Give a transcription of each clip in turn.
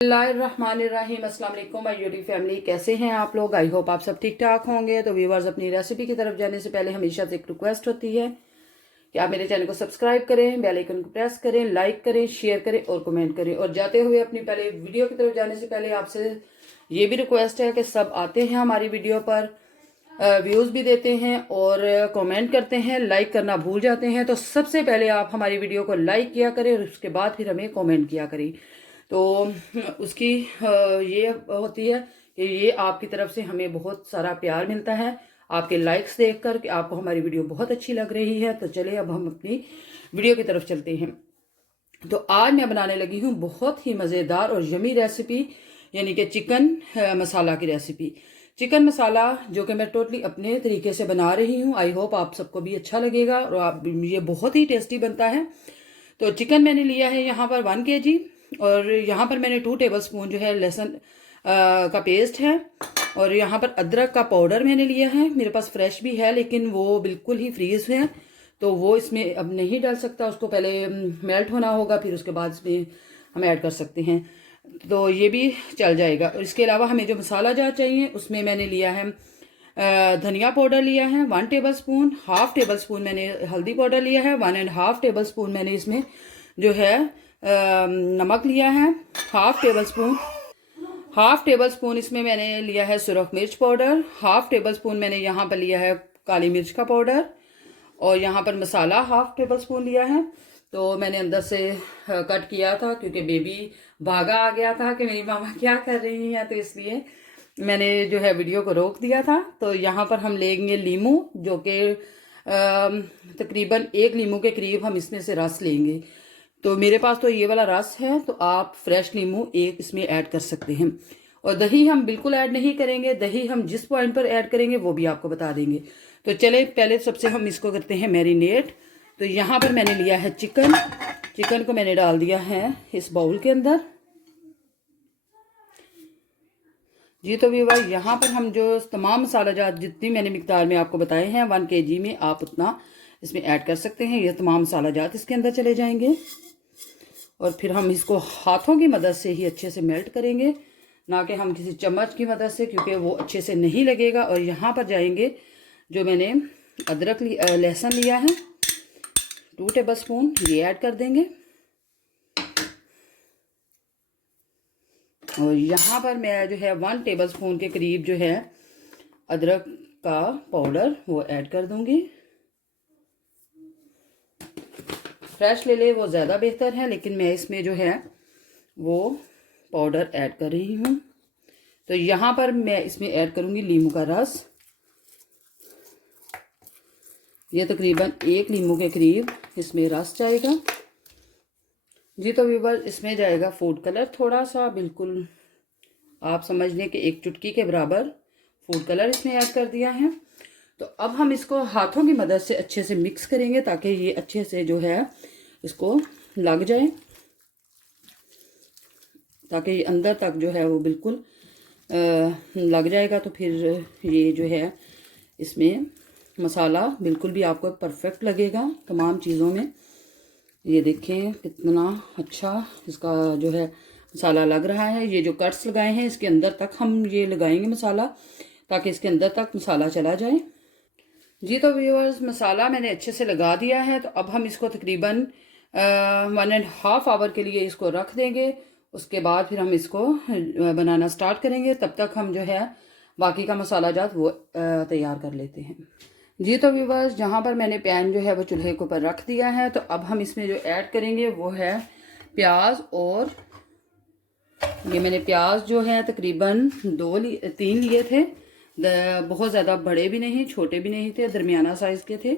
बिस्मिल्लाहिर्रहमानिर्रहीम। अस्सलाम वालेकुम माय यूट्यूब फैमिली, कैसे हैं आप लोग? आई होप आप सब ठीक ठाक होंगे। तो व्यूवर्स, अपनी रेसिपी की तरफ जाने से पहले हमेशा से एक रिक्वेस्ट होती है कि आप मेरे चैनल को सब्सक्राइब करें, बेल आइकन को प्रेस करें, लाइक करें, शेयर करें और कमेंट करें। और जाते हुए अपनी पहले वीडियो की तरफ जाने से पहले आपसे ये भी रिक्वेस्ट है कि सब आते हैं हमारी वीडियो पर, व्यूज़ भी देते हैं और कमेंट करते हैं, लाइक करना भूल जाते हैं। तो सबसे पहले आप हमारी वीडियो को लाइक किया करें और उसके बाद फिर हमें कमेंट किया करें। तो उसकी ये होती है कि ये आपकी तरफ से हमें बहुत सारा प्यार मिलता है, आपके लाइक्स देखकर कि आपको हमारी वीडियो बहुत अच्छी लग रही है। तो चलिए अब हम अपनी वीडियो की तरफ चलते हैं। तो आज मैं बनाने लगी हूँ बहुत ही मज़ेदार और यमी रेसिपी, यानी कि चिकन मसाला की रेसिपी। चिकन मसाला जो कि मैं टोटली अपने तरीके से बना रही हूँ। आई होप आप सबको भी अच्छा लगेगा और आप ये बहुत ही टेस्टी बनता है। तो चिकन मैंने लिया है यहाँ पर 1 kg और यहाँ पर मैंने 2 टेबलस्पून जो है लहसुन का पेस्ट है और यहाँ पर अदरक का पाउडर मैंने लिया है। मेरे पास फ्रेश भी है लेकिन वो बिल्कुल ही फ्रीज है, तो वो इसमें अब नहीं डाल सकता, उसको पहले मेल्ट होना होगा, फिर उसके बाद इसमें हम ऐड कर सकते हैं। तो ये भी चल जाएगा। और इसके अलावा हमें जो मसाला जार चाहिए उसमें मैंने लिया है धनिया पाउडर लिया है 1 टेबलस्पून, हाफ टेबल स्पून मैंने हल्दी पाउडर लिया है, 1.5 टेबल स्पून मैंने इसमें जो है नमक लिया है, हाफ टेबल स्पून इसमें मैंने लिया है सुरख मिर्च पाउडर, हाफ टेबल स्पून मैंने यहाँ पर लिया है काली मिर्च का पाउडर और यहाँ पर मसाला हाफ टेबल स्पून लिया है। तो मैंने अंदर से कट किया था क्योंकि बेबी भागा आ गया था कि मेरी मामा क्या कर रही हैं, तो इसलिए मैंने जो है वीडियो को रोक दिया था। तो यहाँ पर हम लेंगे लीमू, जो कि तकरीबन 1 लीमू के करीब हम इसमें से रस लेंगे। तो मेरे पास तो ये वाला रस है, तो आप फ्रेश लीमू 1 इसमें ऐड कर सकते हैं। और दही हम बिल्कुल ऐड नहीं करेंगे, दही हम जिस पॉइंट पर ऐड करेंगे वो भी आपको बता देंगे। तो चले पहले सबसे हम इसको करते हैं मैरिनेट। तो यहाँ पर मैंने लिया है चिकन को मैंने डाल दिया है इस बाउल के अंदर जी। तो व्यूअर, यहाँ पर हम जो तमाम मसाला जात जितनी मैंने मिकदार में आपको बताए हैं 1 kg में आप उतना इसमें ऐड कर सकते हैं। ये तमाम मसाला जात इसके अंदर चले जाएंगे और फिर हम इसको हाथों की मदद से ही अच्छे से मेल्ट करेंगे, ना कि हम किसी चम्मच की मदद से, क्योंकि वो अच्छे से नहीं लगेगा। और यहाँ पर जाएंगे जो मैंने अदरक लहसुन लिया है 2 टेबल स्पून, ये ऐड कर देंगे। और यहाँ पर मैं जो है 1 टेबल स्पून के करीब जो है अदरक का पाउडर वो ऐड कर दूंगी। फ्रेश ले ले वो ज़्यादा बेहतर है, लेकिन मैं इसमें जो है वो पाउडर ऐड कर रही हूँ। तो यहाँ पर मैं इसमें ऐड करूँगी लीमू का रस। ये तकरीबन 1 लीमू के करीब इसमें रस जाएगा जी। तो व्यूअर, इसमें जाएगा फूड कलर थोड़ा सा, बिल्कुल आप समझ लें कि 1 चुटकी के बराबर फूड कलर इसमें ऐड कर दिया है। तो अब हम इसको हाथों की मदद से अच्छे से मिक्स करेंगे ताकि ये अच्छे से जो है इसको लग जाए, ताकि ये अंदर तक जो है वो बिल्कुल लग जाएगा। तो फिर ये जो है इसमें मसाला बिल्कुल भी आपको परफेक्ट लगेगा तमाम चीज़ों में। ये देखें कितना अच्छा इसका जो है मसाला लग रहा है। ये जो कट्स लगाए हैं इसके अंदर तक हम ये लगाएंगे मसाला, ताकि इसके अंदर तक मसाला चला जाए जी। तो व्यूअर्स, मसाला मैंने अच्छे से लगा दिया है। तो अब हम इसको तकरीबन 1.5 आवर के लिए इसको रख देंगे। उसके बाद फिर हम इसको बनाना स्टार्ट करेंगे। तब तक हम जो है बाकी का मसाला जात वो तैयार कर लेते हैं जी। तो व्यूअर्स, जहाँ पर मैंने पैन जो है वो चूल्हे के ऊपर रख दिया है। तो अब हम इसमें जो ऐड करेंगे वो है प्याज। और ये मैंने प्याज जो है तकरीबन 3 लिए थे, बहुत ज़्यादा बड़े भी नहीं छोटे भी नहीं थे, दरमियाना साइज़ के थे।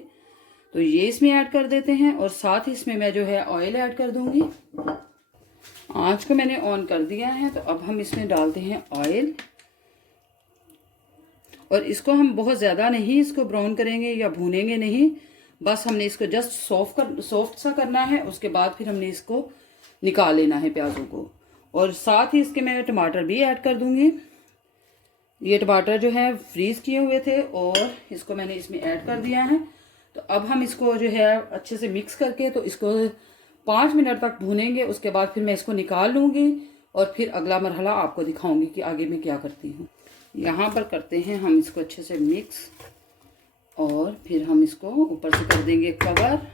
तो ये इसमें ऐड कर देते हैं और साथ ही इसमें मैं जो है ऑयल ऐड कर दूंगी। आँच को मैंने ऑन कर दिया है। तो अब हम इसमें डालते हैं ऑयल और इसको हम बहुत ज़्यादा नहीं इसको ब्राउन करेंगे या भूनेंगे नहीं, बस हमने इसको जस्ट सॉफ्ट सा करना है। उसके बाद फिर हमने इसको निकाल लेना है प्याज़ों को। और साथ ही इसके मैं टमाटर भी ऐड कर दूंगी। ये टमाटर जो है फ्रीज किए हुए थे और इसको मैंने इसमें ऐड कर दिया है। तो अब हम इसको जो है अच्छे से मिक्स करके तो इसको 5 मिनट तक भूनेंगे। उसके बाद फिर मैं इसको निकाल लूँगी और फिर अगला मरहला आपको दिखाऊंगी कि आगे मैं क्या करती हूँ। यहाँ पर करते हैं हम इसको अच्छे से मिक्स और फिर हम इसको ऊपर से कर देंगे कवर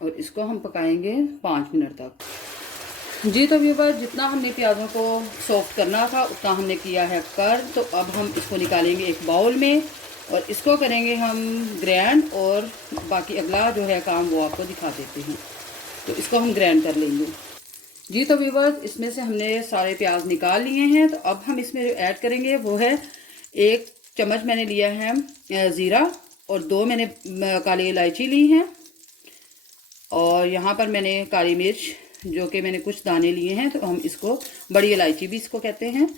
और इसको हम पकाएंगे 5 मिनट तक। जी तो व्यूअर्स, जितना हमने प्याज़ों को सॉफ्ट करना था उतना हमने किया है कर। तो अब हम इसको निकालेंगे एक बाउल में और इसको करेंगे हम ग्रैंड, और बाकी अगला जो है काम वो आपको दिखा देते हैं। तो इसको हम ग्रैंड कर लेंगे। जी तो व्यूअर्स, इसमें से हमने सारे प्याज निकाल लिए हैं। तो अब हम इसमें जो ऐड करेंगे वो है 1 चम्मच मैंने लिया है ज़ीरा और 2 मैंने काली इलायची ली हैं, और यहाँ पर मैंने काली मिर्च जो कि मैंने कुछ दाने लिए हैं, तो हम इसको बड़ी इलायची भी इसको कहते हैं,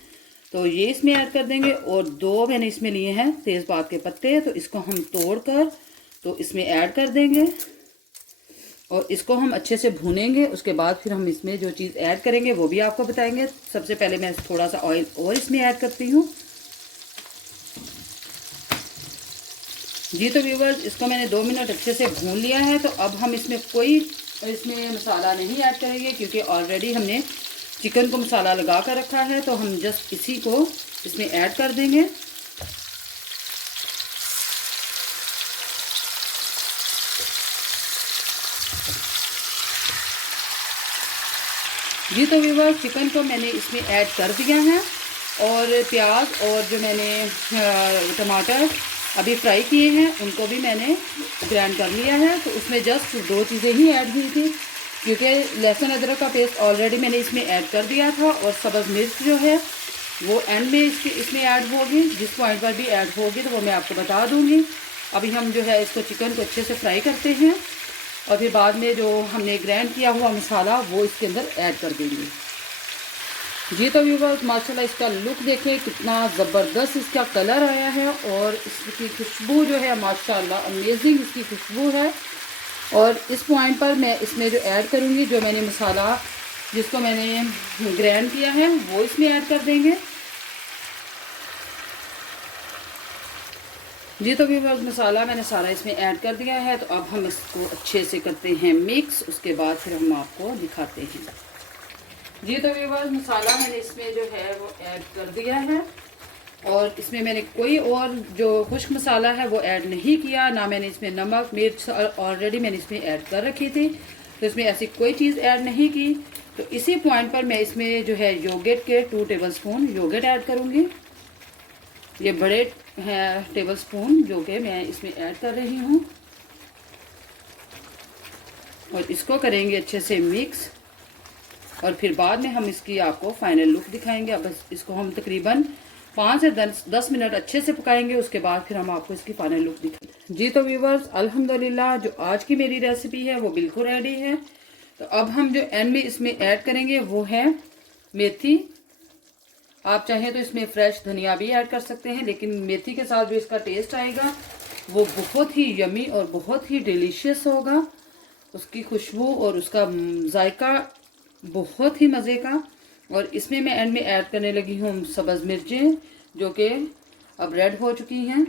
तो ये इसमें ऐड कर देंगे। और 2 मैंने इसमें लिए हैं तेज़पात के पत्ते, तो इसको हम तोड़ कर तो इसमें ऐड कर देंगे और इसको हम अच्छे से भूनेंगे। उसके बाद फिर हम इसमें जो चीज़ ऐड करेंगे वो भी आपको बताएंगे। सबसे पहले मैं थोड़ा सा ऑयल और इसमें ऐड करती हूँ। जी तो व्यूअर्स, इसको मैंने 2 मिनट अच्छे से भून लिया है। तो अब हम इसमें कोई मसाला नहीं ऐड करेंगे, क्योंकि ऑलरेडी हमने चिकन को मसाला लगा कर रखा है। तो हम जस्ट इसी को इसमें ऐड कर देंगे। जी तो व्यूअर्स, चिकन को मैंने इसमें ऐड कर दिया है और प्याज और जो मैंने टमाटर अभी फ्राई किए हैं उनको भी मैंने ग्राइंड कर लिया है। तो उसमें जस्ट 2 चीज़ें ही ऐड हुई थी, क्योंकि लहसुन अदरक का पेस्ट ऑलरेडी मैंने इसमें ऐड कर दिया था, और सब्ज़ मिर्च जो है वो एंड में इसमें ऐड होगी। जिस पॉइंट पर भी ऐड होगी तो वो मैं आपको बता दूँगी। अभी हम जो है इसको चिकन को अच्छे से फ्राई करते हैं और फिर बाद में जो हमने ग्राइंड किया हुआ मसाला वो इसके अंदर ऐड कर देंगे। जी तो व्यूअर्स, माशाल्लाह इसका लुक देखें कितना ज़बरदस्त इसका कलर आया है, और इसकी खुशबू जो है माशाल्लाह अमेजिंग इसकी खुशबू है। और इस पॉइंट पर मैं इसमें जो ऐड करूँगी, जो मैंने मसाला जिसको मैंने ग्राइंड किया है वो इसमें ऐड कर देंगे। जी तो व्यूअर्स, मसाला मैंने सारा इसमें ऐड कर दिया है। तो अब हम इसको अच्छे से करते हैं मिक्स, उसके बाद फिर हम आपको दिखाते हैं। जी तो व्यूअर्स, मसाला मैंने इसमें जो है वो ऐड कर दिया है, और इसमें मैंने कोई और जो खुश्क मसाला है वो ऐड नहीं किया, ना मैंने इसमें नमक मिर्च ऑलरेडी मैंने इसमें ऐड कर रखी थी। तो इसमें ऐसी कोई चीज़ ऐड नहीं की। तो इसी पॉइंट पर मैं इसमें जो है योगर्ट के 2 टेबलस्पून योगर्ट ऐड करूँगी। ये बड़े हैं टेबलस्पून जो कि मैं इसमें ऐड कर रही हूँ, और इसको करेंगे अच्छे से मिक्स, और फिर बाद में हम इसकी आपको फाइनल लुक दिखाएंगे। अब इसको हम तकरीबन 5 से 10 मिनट अच्छे से पकाएंगे, उसके बाद फिर हम आपको इसकी फाइनल लुक दिखाएंगे। जी तो व्यूअर्स, अल्हम्दुलिल्लाह जो आज की मेरी रेसिपी है वो बिल्कुल रेडी है। तो अब हम जो एंड में इसमें ऐड करेंगे वो है मेथी। आप चाहें तो इसमें फ्रेश धनिया भी ऐड कर सकते हैं, लेकिन मेथी के साथ जो इसका टेस्ट आएगा वो बहुत ही यमी और बहुत ही डिलीशियस होगा। उसकी खुशबू और उसका जायका बहुत ही मज़े का। और इसमें मैं एंड में ऐड करने लगी हूँ सब्ज़ मिर्चें जो कि अब रेड हो चुकी हैं,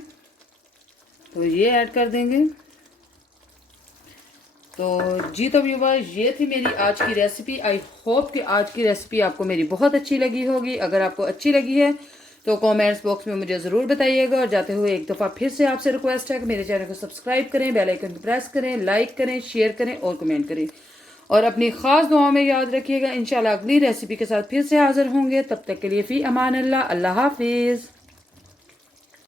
तो ये ऐड कर देंगे। तो जी तो व्यूअर्स, ये थी मेरी आज की रेसिपी। आई होप कि आज की रेसिपी आपको मेरी बहुत अच्छी लगी होगी। अगर आपको अच्छी लगी है तो कमेंट्स बॉक्स में मुझे ज़रूर बताइएगा। और जाते हुए एक दफ़ा फिर से आपसे रिक्वेस्ट है कि मेरे चैनल को सब्सक्राइब करें, बेल आइकन को प्रेस करें, लाइक करें, शेयर करें और कमेंट करें। और अपनी ख़ास दुआओं में याद रखिएगा। इंशाल्लाह अगली रेसिपी के साथ फिर से हाज़िर होंगे। तब तक के लिए फ़ी अमान अल्लाह, अल्लाह हाफिज़।